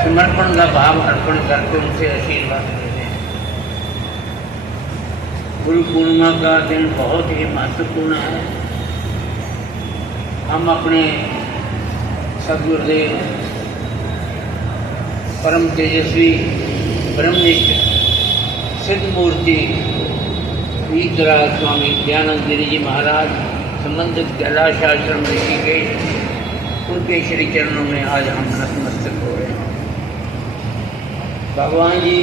समर्पण का भाव अर्पण करके उनसे आशीर्वाद लेते हैं। गुरु पूर्णिमा का दिन बहुत ही महत्वपूर्ण है। हम अपने सदगुरुदेव परम तेजस्वी ब्रह्मनिष्ठ सिद्ध मूर्ति वीतराज स्वामी दयानंद गिरि जी महाराज संबंधित कैलाश आश्रम ऋषिकेश, उनके श्री चरणों में आज हम नतमस्तक हो रहे हैं। भगवान जी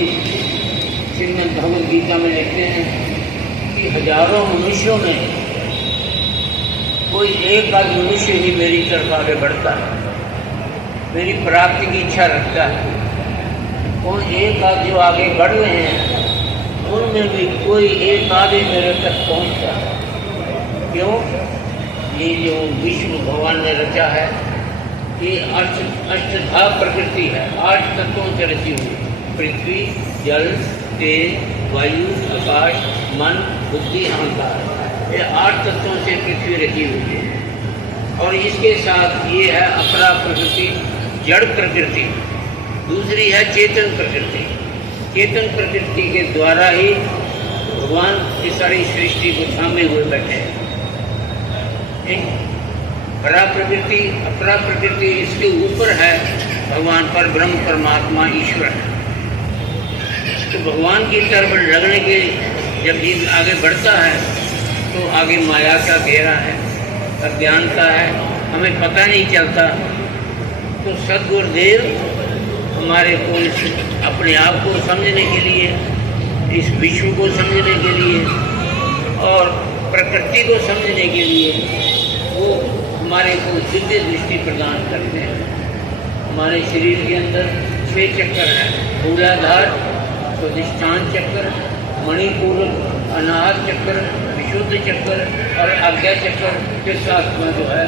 श्रीमद् भगवद गीता में लिखते हैं कि हजारों मनुष्यों में कोई एक आध मनुष्य ही मेरी तरफ आगे बढ़ता है, मेरी प्राप्ति की इच्छा रखता है। उन एक आध जो आगे बढ़ रहे हैं उनमें भी कोई एक आधे मेरे तक पहुंचता है। क्यों? ये जो विश्व भगवान ने रचा है ये अष्टधा प्रकृति है, 8 तत्वों से रची हुई। पृथ्वी, जल, तेज, वायु, आकाश, मन, बुद्धि, अहंकार, ये 8 तत्वों से पृथ्वी रची हुई है। और इसके साथ ये है अपरा प्रकृति, जड़ प्रकृति। दूसरी है चेतन प्रकृति। चेतन प्रकृति के द्वारा ही भगवान की सारी सृष्टि को थामे हुए बैठे हैं। परा प्रकृति, अपरा प्रकृति, इसके ऊपर है भगवान पर ब्रह्म परमात्मा ईश्वर है। तो भगवान की तरफ लगने के जब जीव आगे बढ़ता है तो आगे माया का घेरा है, अज्ञानता है, हमें पता नहीं चलता। तो सद्गुरुदेव हमारे को अपने आप को समझने के लिए, इस विश्व को समझने के लिए और प्रकृति को समझने के लिए वो हमारे को दिव्य दृष्टि प्रदान करते हैं। हमारे शरीर के अंदर 6 चक्कर हैं, मूलाधार, स्वाधिष्ठान चक्र, मणिपूरक, अनाहत चक्र, विशुद्ध चक्र और आज्ञा चक्र के साथ में जो है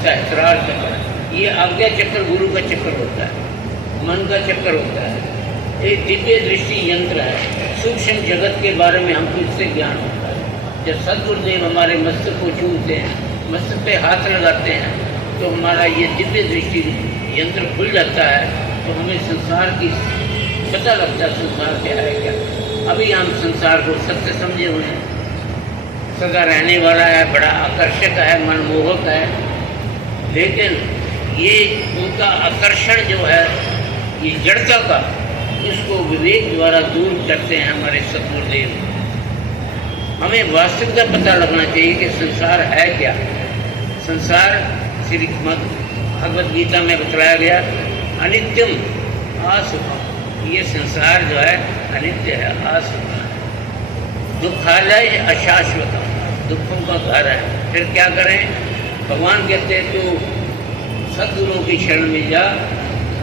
सहस्रार चक्र। ये आज्ञा चक्र गुरु का चक्र होता है, मन का चक्कर होता है। एक दिव्य दृष्टि यंत्र है। सूक्ष्म जगत के बारे में हमको इससे ज्ञान होता है। जब सद्गुरुदेव हमारे मस्तक को छूते हैं, मस्तक पे हाथ लगाते हैं, तो हमारा ये दिव्य दृष्टि यंत्र खुल जाता है। तो हमें संसार की पता लगता है संसार क्या है क्या। अभी हम संसार को सत्य समझे हुए हैं, सदा रहने वाला है, बड़ा आकर्षक है, मनमोहक है। लेकिन ये उनका आकर्षण जो है ये जड़ता का, इसको विवेक द्वारा दूर करते हैं हमारे सद्गुरुदेव। हमें वास्तविकता पता लगना चाहिए कि संसार है क्या। संसार श्रीमद् भगवद गीता में बतलाया गया अनित्यम असुखम। ये संसार जो है अनित्य है, असुख है। दुखालय अशाश्वतम, दुखों का घर है। फिर क्या करें? भगवान कहते हैं तो सद्गुरुओं की शरण में जा,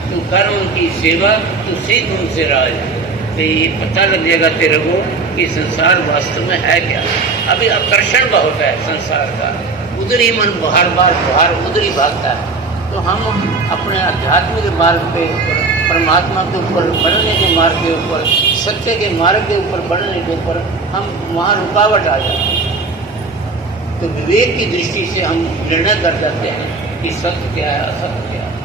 तो कर उनकी सेवा, तो सीख उनसे राज। तो ये पता लग जाएगा तेरे को कि संसार वास्तव में है क्या। अभी आकर्षण बहुत है संसार का, उधर ही मन बार उधर ही भागता है। तो हम अपने आध्यात्मिक मार्ग पे, परमात्मा के ऊपर बढ़ने के मार्ग के ऊपर, सत्य के मार्ग के ऊपर बढ़ने के ऊपर हम वहाँ रुकावट आ जाते हैं। तो विवेक की दृष्टि से हम निर्णय कर जाते हैं कि सत्य क्या है, असत्य क्या है।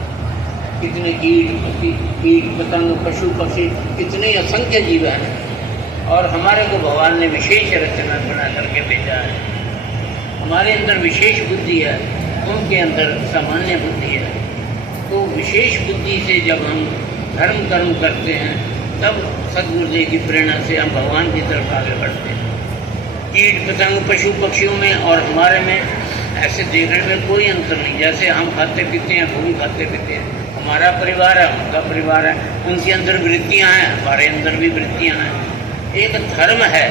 कितने कीट पतंग, पशु पक्षी, कितने असंख्य जीव हैं और हमारे को भगवान ने विशेष रचना बना करके भेजा है। हमारे अंदर विशेष बुद्धि है, उनके अंदर सामान्य बुद्धि है। तो विशेष बुद्धि से जब हम धर्म कर्म करते हैं तब सद्गुरुदेव की प्रेरणा से हम भगवान की तरफ आगे बढ़ते हैं। कीट पतंग, पशु पक्षियों में और हमारे में ऐसे देखने में कोई अंतर नहीं। जैसे हम खाते पीते हैं, वो भी खाते पीते हैं, हमारा परिवार है, उनका परिवार है, उनके अंदर वृत्तियाँ हैं, हमारे अंदर भी वृत्तियाँ हैं। एक धर्म है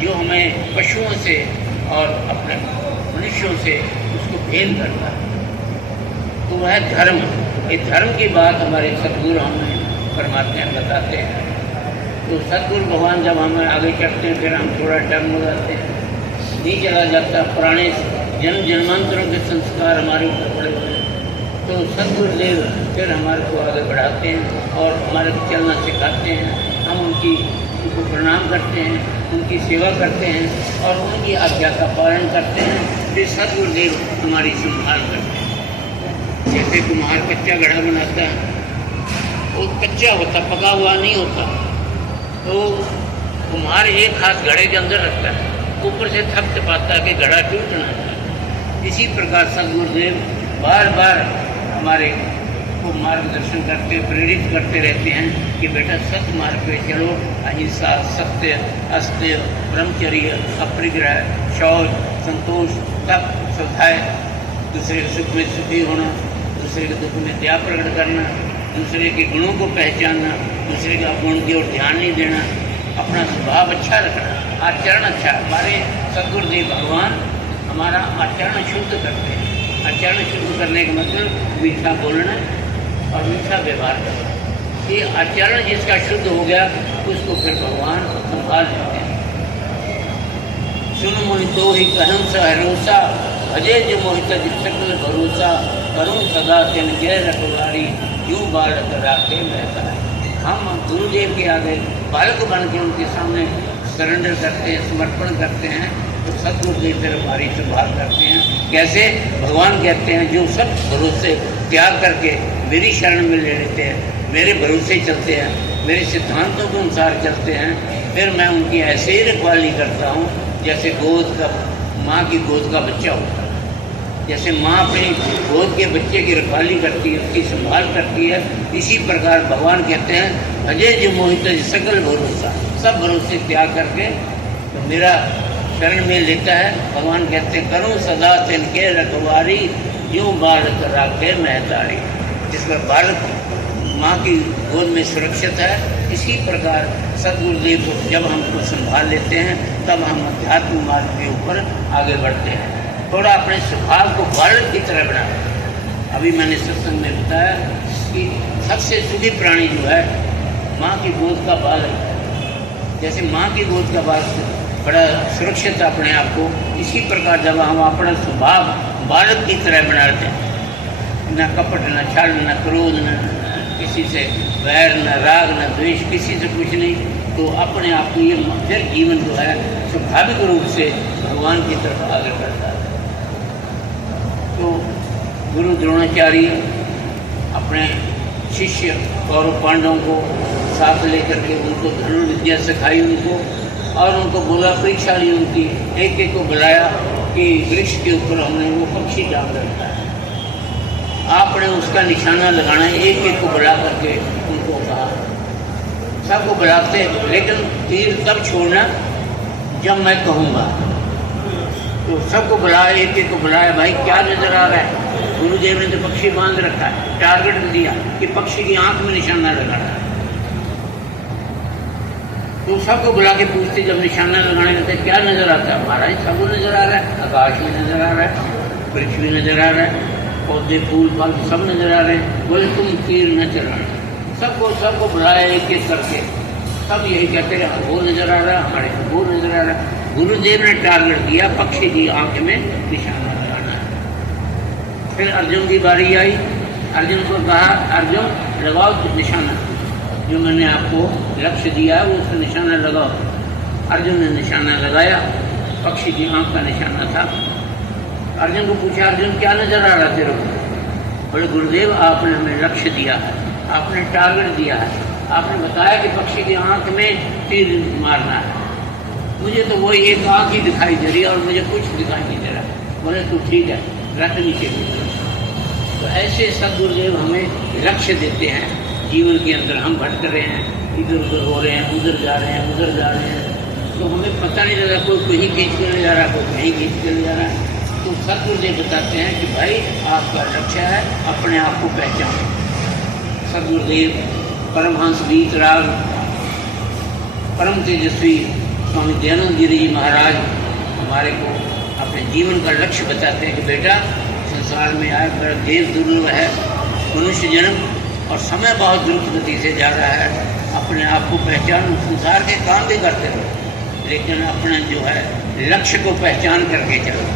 जो हमें पशुओं से और अपने मनुष्यों से उसको भेद करता है, तो वह धर्म। ये धर्म की बात हमारे सद्गुरु हमें परमात्मा बताते हैं। तो सद्गुरु भगवान जब हमें आगे चढ़ते हैं फिर हम थोड़ा डर हो जाते हैं, नहीं चला जाता। पुराने जन्म जन्मांतरों के संस्कार हमारे ऊपर पड़े हुए हैं। तो सद्गुरुदेव फिर हमारे को आगे बढ़ाते हैं और हमारे को चलना सिखाते हैं। हम उनको प्रणाम करते हैं, उनकी सेवा करते हैं और उनकी आज्ञा का पालन करते हैं। फिर सद्गुरुदेव हमारी संभाल करते हैं। जैसे कुम्हार कच्चा घड़ा बनाता है वो कच्चा होता, पका हुआ नहीं होता। तो कुम्हार एक हाथ घड़े के अंदर रखता है, ऊपर से थक पाता है कि घड़ा टूटना है। इसी प्रकार सदगुरुदेव बार बार हमारे को मार्गदर्शन करते, प्रेरित करते रहते हैं कि बेटा सत्य मार्ग पे चलो, अहिंसा, सत्य, अस्त्य, ब्रह्मचर्य, अपरिग्रह, शौच, संतोष, तप, सफाई, दूसरे के सुख में सुखी होना, दूसरे के दुख में त्याग प्रकट करना, दूसरे के गुणों को पहचानना, दूसरे के अवगुण की ओर ध्यान नहीं देना, अपना स्वभाव अच्छा रखना, आचरण अच्छा। हमारे सदगुरुदेव भगवान हमारा आचरण शुद्ध करते हैं। आचरण शुद्ध करने का मतलब मीठा बोलना और मीठा व्यवहार करना। ये आचरण जिसका शुद्ध हो गया उसको फिर भगवान संभाल देते हैं। सुन मोहि तो ही कहम सहरोसा, भजे जो मोहित सकल भरोसा, करूँ सदा तिन गृह रखवारी, यूँ बालक राखे रहता है। हम गुरुदेव के आगे बालक बन के उनके सामने सरेंडर करते हैं, समर्पण करते हैं, तो सदगुरुदेव फिर हमारी संभाल करते हैं। कैसे? भगवान कहते हैं जो सब भरोसे त्याग करके मेरी शरण में ले लेते हैं, मेरे भरोसे चलते हैं, मेरे सिद्धांतों के अनुसार चलते हैं, फिर मैं उनकी ऐसे ही रखवाली करता हूँ जैसे गोद का, माँ की गोद का बच्चा होता है। जैसे माँ अपनी गोद के बच्चे की रखवाली करती है, उसकी संभाल करती है, इसी प्रकार भगवान कहते हैं भजे जो मोहित सकल भरोसा, सब भरोसे त्याग करके तो मेरा शरण में लेता है। भगवान कहते हैं करूँ सदा तिनके रखवारी, यूँ बालक राखे महतारी। जिस पर बालक माँ की गोद में सुरक्षित है, इसी प्रकार सदगुरुदेव को जब हमको संभाल लेते हैं तब हम अध्यात्म मार्ग के ऊपर आगे बढ़ते हैं। थोड़ा अपने स्वभाव को बालक की तरह बनाए। अभी मैंने सत्संग में बताया कि सबसे सुखी प्राणी जो है माँ की गोद का बालक। जैसे माँ की गोद का बालक बड़ा सुरक्षित अपने आप को, इसी प्रकार जब हम अपना स्वभाव बालक की तरह बनाते हैं, न कपट, न छल, न क्रोध, न किसी से वैर, न राग, न द्वेष, किसी से कुछ नहीं, तो अपने आप को ये फिर जीवन जो है स्वाभाविक रूप से भगवान की तरफ आगे बढ़ता है। तो गुरु द्रोणाचार्य अपने शिष्य कौरव पांडवों को साथ लेकर के उनको धनुर्विद्या सिखाई उनको, और उनको बोला, परीक्षा ली उनकी, एक एक को बुलाया कि वृक्ष के ऊपर हमने वो पक्षी डाल रखा है, आपने उसका निशाना लगाना है। एक एक को बुला करके उनको कहा, सबको बुलाते, लेकिन तीर तब छोड़ना जब मैं कहूँगा। तो सबको बुलाया, एक एक को बुलाया, भाई क्या नजर आ रहा है? गुरुदेव ने तो पक्षी बांध रखा है, टारगेट दिया कि पक्षी की आंख में निशाना लगाना है। तो सबको बुला के पूछते, जब निशाना लगाने लगते क्या नजर आता है? महाराज सबको नजर आ रहा है, आकाश में नजर आ रहा है, वृक्ष भी नजर आ रहा है, पौधे फूल फल सब नजर आ रहे हैं। बोले तुम तीर न चलाना। सबको बुलाया एक एक करके, सब यही कहते रहे वो नजर आ रहा है, हमारे को वो नजर आ रहा है। गुरुदेव ने टारगेट दिया, पक्षी की आंख में निशाना लगाना है। फिर अर्जुन की बारी आई, अर्जुन को कहा, अर्जुन लगाओ निशाना, जो मैंने आपको लक्ष्य दिया है वो उसका निशाना लगाओ। अर्जुन ने निशाना लगाया, पक्षी की आंख का निशाना था। अर्जुन को पूछा, अर्जुन क्या नजर आ रहा तेरे को? बोले गुरुदेव आपने हमें लक्ष्य दिया है, आपने टारगेट दिया है, आपने बताया कि पक्षी की आंख में तीर मारना है, मुझे तो वही एक आंख ही दिखाई दे रही है और मुझे कुछ दिखाई नहीं दे रहा। बोले तो ठीक है, रख नीचे। तो ऐसे सदगुरुदेव हमें लक्ष्य देते हैं। जीवन के अंदर हम भटक रहे हैं, इधर उधर हो रहे हैं, उधर जा रहे हैं, उधर जा रहे हैं, तो हमें पता नहीं लगा, कोई कहीं खींच कर ले जा रहा है, कोई कहीं खींच कर ले जा रहा है। तो सदगुरुदेव बताते हैं कि भाई आपका लक्ष्य है, अपने आप को पहचानो। सदगुरुदेव परमहंस वीतराग परम तेजस्वी स्वामी दयानंद गिरि जी महाराज हमारे को अपने जीवन का लक्ष्य बताते हैं कि बेटा संसार में आए, बड़ा देश दुर्लभ है मनुष्य जन्म, और समय बहुत द्रुत गति से जा रहा है। अपने आप को पहचानो, संसार के काम भी करते रहो, लेकिन अपना जो है लक्ष्य को पहचान करके चलो।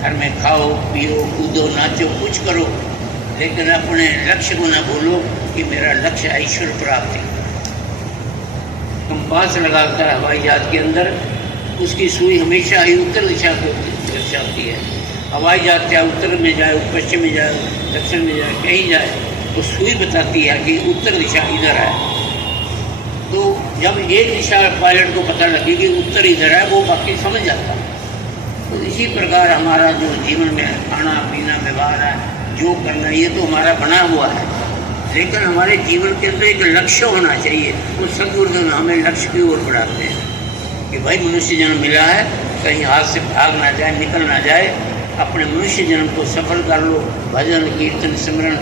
घर में खाओ पियो कूदो नाचो कुछ करो, लेकिन अपने लक्ष्य को ना भूलो कि मेरा लक्ष्य है ईश्वर प्राप्ति। कंपास लगाता है हवाई जहाज के अंदर, उसकी सुई हमेशा ही उत्तर दिशा को दर्शाती है। हवाई जहाज चाहे उत्तर में जाए, पश्चिम में जाए, दक्षिण में जाए, कहीं जाए, वो सुई बताती है कि उत्तर दिशा इधर है। तो जब एक दिशा पायलट को पता लगे कि उत्तर इधर है, वो बाकी समझ जाता है। तो इसी प्रकार हमारा जो जीवन में खाना पीना व्यवहार है, जो करना, ये तो हमारा बना हुआ है, लेकिन हमारे जीवन के अंदर एक लक्ष्य होना चाहिए। वो सदगुरुदेव हमें लक्ष्य की ओर बढ़ाते हैं कि भाई मनुष्य जन्म मिला है, कहीं हाथ से भाग ना जाए, निकल ना जाए, अपने मनुष्य जन्म को सफल कर लो। भजन कीर्तन सिमरन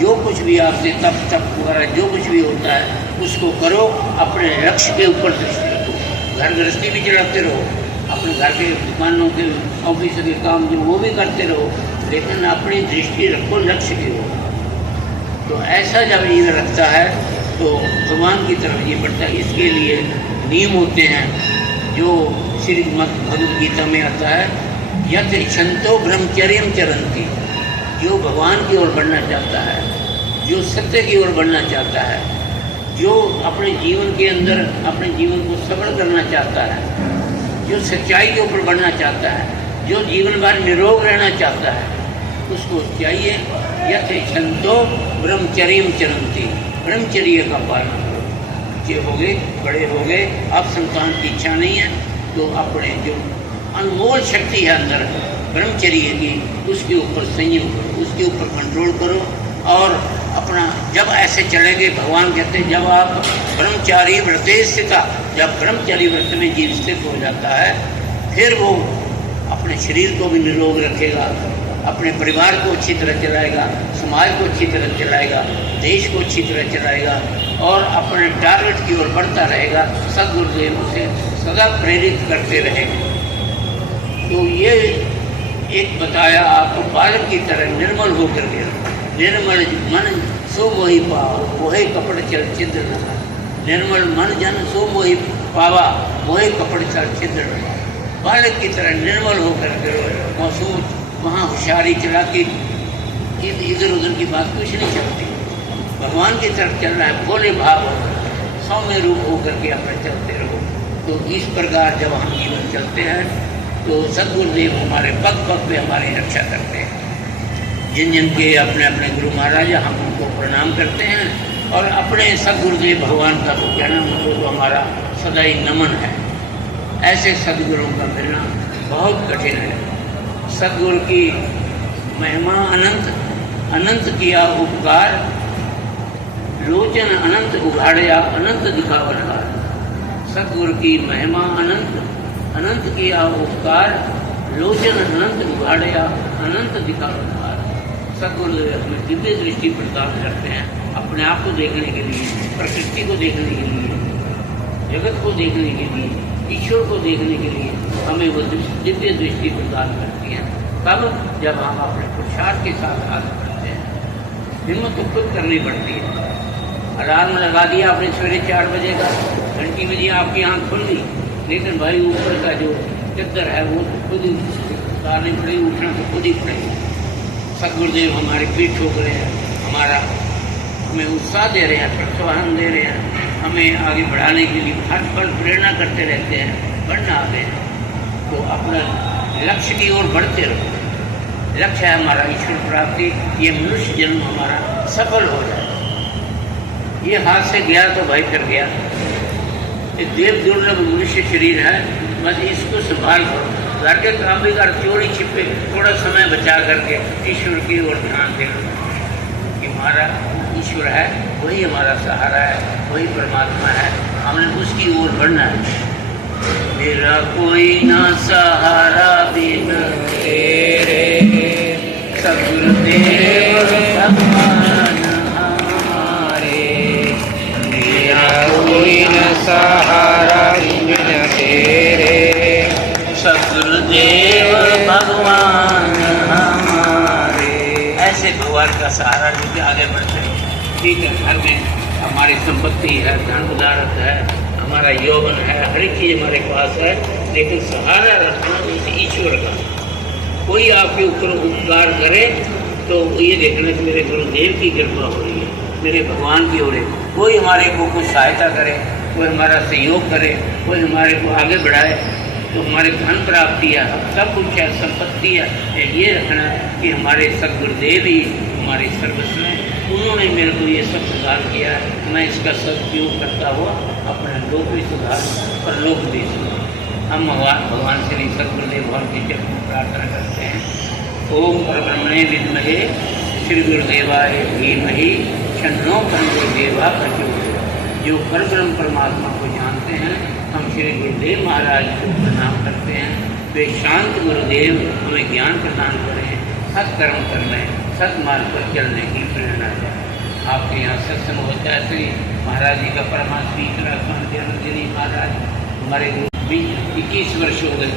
जो कुछ भी आपसे तप वगैरह जो कुछ भी होता है उसको करो, अपने लक्ष्य के ऊपर दृष्टि रखो। घर गृहस्थी भी चलाते रहो, अपने घर के दुकानों के ऑफिस के काम जो वो भी करते रहो, लेकिन अपनी दृष्टि रखो लक्ष्य की ओर। तो ऐसा जब ये रखता है तो भगवान की तरफ ये बढ़ता है। इसके लिए नियम होते हैं जो श्रीमद् भगवद गीता में आता है, यत इच्छन्तो ब्रह्मचर्यम चरन्ति। जो भगवान की ओर बढ़ना चाहता है, जो सत्य की ओर बढ़ना चाहता है, जो अपने जीवन के अंदर अपने जीवन को सफल करना चाहता है, जो सच्चाई के ऊपर बढ़ना चाहता है, जो जीवन भर निरोग रहना चाहता है, उसको चाहिए यथ इच्छन्तो ब्रह्मचर्यम चरन्ति। ब्रह्मचर्य का पालन करो। बच्चे हो गए, बड़े हो गए, अब संतान की इच्छा नहीं है, तो अपने जो अनमोल शक्ति है अंदर ब्रह्मचर्य की, उसके ऊपर संयम करो, उसके ऊपर कंट्रोल करो। और अपना जब ऐसे चलेंगे, भगवान कहते हैं जब आप ब्रह्मचारी व्रते स्थिता, जब ब्रह्मचारी व्रत में जीव स्थित हो जाता है, फिर वो अपने शरीर को भी निरोग रखेगा, अपने परिवार को अच्छी तरह चलाएगा, समाज को अच्छी तरह चलाएगा, देश को अच्छी तरह चलाएगा और अपने टारगेट की ओर बढ़ता रहेगा। सदगुरुदेव उसे सदा प्रेरित करते रहेंगे। तो ये एक बताया आपको, बालक की तरह निर्मल होकर के, निर्मल मन सो मोहि पाव, मोहे कपड़ चल छिद्र लगा। निर्मल मन जन सो मोहि पावा, मोहे कपड़ चल छिद्र लगा। बालक की तरह निर्मल होकर के मासूम वहाँ होशियारी चला के इधर उधर की बात कुछ नहीं चलती, भगवान की तरफ चल रहा है, भोले भाव सौम्य रूप होकर के अपने चलते रहो। तो इस प्रकार जब हम जीवन चलते हैं तो सदगुरुदेव हमारे पग पग पे हमारी रक्षा करते हैं। जिन जिन के अपने अपने गुरु महाराज, हम उनको प्रणाम करते हैं और अपने सदगुरुदेव भगवान का तो कहना उनको तो हमारा सदा ही नमन है। ऐसे सदगुरुओं का मिलना बहुत कठिन है। सदगुरु की महिमा अनंत, अनंत किया उपकार, लोचन अनंत उघाड़या अनंत दिखावनहार। सदगुरु की महिमा अनंत, अनंत किया उपकार, लोचन अनंत उघाड़या अनंत दिखावनहार। सदगुरु हमें दिव्य दृष्टि प्रदान करते हैं, अपने आप को देखने के लिए, प्रकृति को देखने के लिए, जगत को देखने के लिए, ईश्वर को देखने के लिए हमें वो दिव्य दृष्टि प्रदान करती है। तब जब हम अपने पुरुषार्थ के साथ आगे बढ़ते हैं। हिम्मत तो खुद करनी पड़ती है। अलार्म लगा दिया आपने सवेरे 4 बजे का, घंटी बजी आपकी आँख खुल गई, लेकिन भाई ऊपर का जो चद्दर है वो तो खुद ही उतारनी पड़ेगी, उठना तो खुद ही पड़ेगा। सदगुरुदेव हमारे पीठ ठोक रहे हैं, हमारा हमें उत्साह दे रहे हैं, प्रोत्साहन दे रहे हैं, हमें आगे बढ़ाने के लिए हर पल प्रेरणा करते रहते हैं, बढ़ना आते हैं। तो अपना लक्ष्य की ओर बढ़ते रहो। लक्ष्य है हमारा ईश्वर प्राप्ति, ये मनुष्य जन्म हमारा सफल हो जाए। ये हाथ से गया तो भाई फिर गया, ये देव दुर्लभ मनुष्य शरीर है, बस इसको संभाल करो। घर के काम भी कर, चोरी छिपे थोड़ा समय बचा करके ईश्वर की ओर ध्यान दे कि हमारा ईश्वर है, वही हमारा सहारा है, वही परमात्मा है, हमने उसकी ओर बढ़ना है। मेरा कोई ना सहारा बिना तेरे, सदगुरुदेव भगवान हमारे। मेरा कोई ना सहारा बिना तेरे, सदगुरुदेव भगवान हमारे। ऐसे भगवान का सहारा लेके आगे बढ़ते हैं। ठीक है, घर में हमारी संपत्ति है, धन उदारत है, हमारा यौवन है, हर एक चीज़ हमारे पास है, लेकिन सहारा रखना उस ईश्वर का। कोई आपके ऊपर उपकार करे तो ये देखना कि मेरे गुरुदेव की कृपा हो रही है, मेरे भगवान की हो रही है। कोई हमारे को कुछ सहायता करे, कोई हमारा सहयोग करे, कोई हमारे को आगे बढ़ाए, तो हमारे धन प्राप्ति है, सब कुछ है, संपत्ति है। ये रखना कि हमारे सदगुरुदेव ही हमारे सर्वस्व में, उन्होंने मेरे को ये सब सुधार किया है। मैं इसका सदुपयोग करता हुआ अपने लोक भी सुधार और लोक भी सुधार। हम भगवान श्री सद्गुरुदेव भगवान के चरण में प्रार्थना करते हैं। ओम परब्रह्मणे विद्महे श्री गुरुदेवाय धीमहि तन्नो गुरुदेवा प्रचोदयात्। जो परब्रह्म परमात्मा को जानते हैं, हम श्री गुरुदेव महाराज को प्रणाम करते हैं। वे शांत गुरुदेव हमें ज्ञान प्रदान करें, सत्कर्म करने, सत्मार्ग पर चलने की प्रेरणा दें। आपके यहाँ सत्संग होता है। श्री महाराज जी का परमात्मा जन्मदिनी महाराज हमारे भी 21 वर्ष हो गए,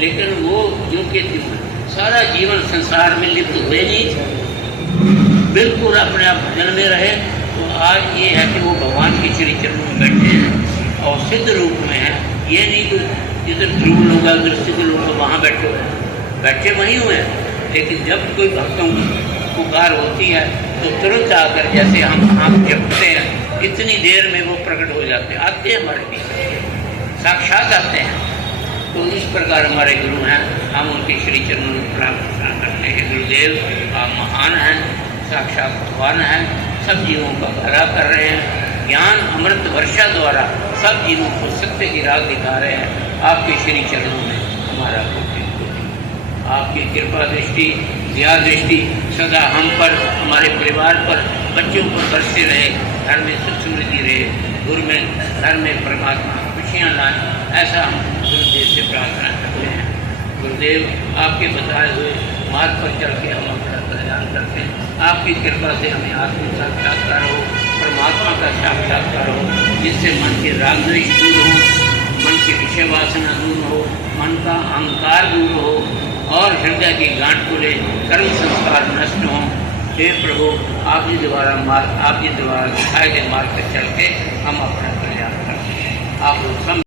लेकिन वो जो कि सारा जीवन संसार में लिप्त हुए नहीं, बिल्कुल अपने आप भजन में रहे। तो आज ये है कि वो भगवान के श्री चरणों में बैठे हैं और सिद्ध रूप में है। ये नहीं तो जिधर ध्रुव लोग दृष्टि के लोग वहाँ बैठे हुए हैं, बैठे वहीं हुए हैं। लेकिन जब कोई भक्तों की पुकार होती है तो तुरंत आकर, जैसे हम आँख जपते हैं, इतनी देर में वो प्रकट हो जाते हैं, आते हैं हमारे पीछे, साक्षात आते हैं। तो इस प्रकार हमारे गुरु हैं, हम उनके श्री चरणों में प्रार्थना करते हैं। गुरुदेव आप महान हैं, साक्षात भगवान हैं, सब जीवों का भला कर रहे हैं, ज्ञान अमृत वर्षा द्वारा सब जीवों को सत्य की राह दिखा रहे हैं। आपके श्री चरणों में हमारा आपकी कृपा दृष्टि, दया दृष्टि सदा हम पर, हमारे परिवार पर, बच्चों पर बरसते रहे। घर में सुख समृद्धि रहे, गुरु में घर में परमात्मा खुशियाँ लाएँ, ऐसा हम गुरुदेव से प्रार्थना करते हैं। गुरुदेव आपके बताए हुए मार्ग पर चल के हम अपना कल्याण करते हैं। आपकी कृपा से हमें आत्म साक्षात्कार हो, परमात्मा का साक्षात्कार हो, जिससे मन के राग द्वेष दूर हो, मन की विषय वासना दूर हो, मन का अहंकार दूर हो और हृदय की गांठ खुले, कर्म संस्कार नष्ट हों। हे प्रभु, आप जी द्वारा दिखाए गए मार्ग पर चल के हम अपना